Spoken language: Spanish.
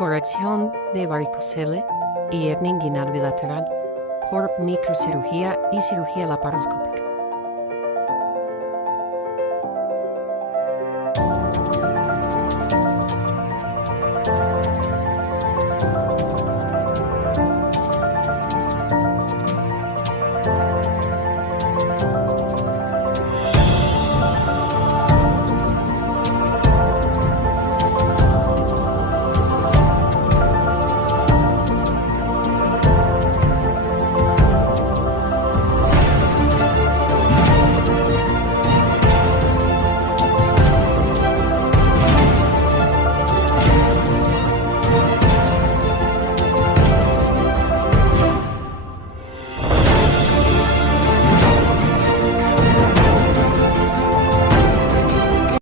corrección de varicocele y hernia inguinal bilateral por microcirugía y cirugía laparoscópica.